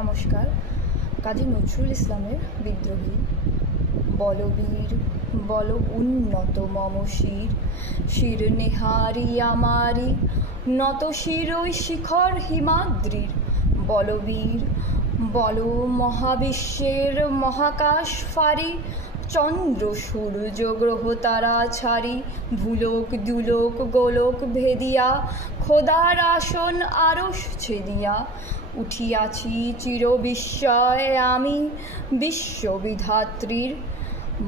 নমস্কার। কাজী নজরুল ইসলামের বিদ্রোহী। বলবীর বল উন্নত মম শির, শির নেহারি আমারি নত শির ওই শিখর হিমাদ্রির। বলবীর বল মহাবিশ্বের মহাকাশ ফারি, চন্দ্র সূর্য গ্রহ তারা ছাড়ি, ভুলোক দুলোক গোলোক ভেদিয়া খোদার আসন আরশ ছেদিয়া। উঠিয়াছি চির বিস্ময় আমি বিশ্ববিধাত্রীর,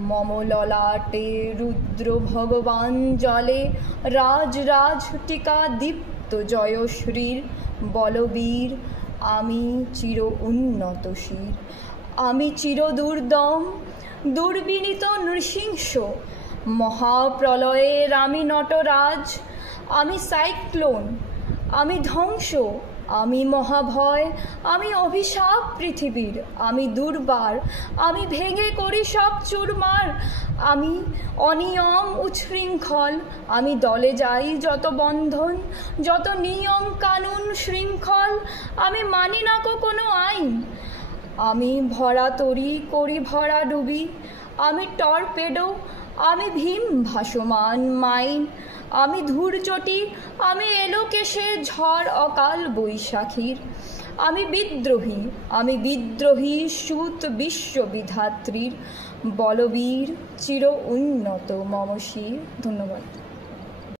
মম ললাটে রুদ্র ভগবান জলে রাজ রাজ টিকা দীপ্ত জয়শ্রীর। বলবীর আমি চির উন্নত শির, আমি চির দুর্দম দুর্বিনীত নৃশংস, মহাপ্রলয়ের আমি নটরাজ, আমি সাইক্লোন, আমি ধ্বংস, আমি মহাভয়, আমি অভিশাপ পৃথিবীর, আমি দুর্বার, আমি ভেঙে করি সব চুরমার, আমি অনিয়ম উচ্ছৃঙ্খল, আমি দলে যাই যত বন্ধন, যত নিয়ম কানুন শৃঙ্খল, আমি মানি না কোনো আইন। আমি ভরা তরি করি ভরা ডুবি, আমি টর্পেডো, আমি ভীম ভাসমান মাইন, আমি ধূর্চটি, আমি এলোকেশে ঝড় অকাল বৈশাখীর। আমি বিদ্রোহী সুত বিশ্ববিধাত্রীর। বলবীর চির উন্নত মম শির। ধন্যবাদ।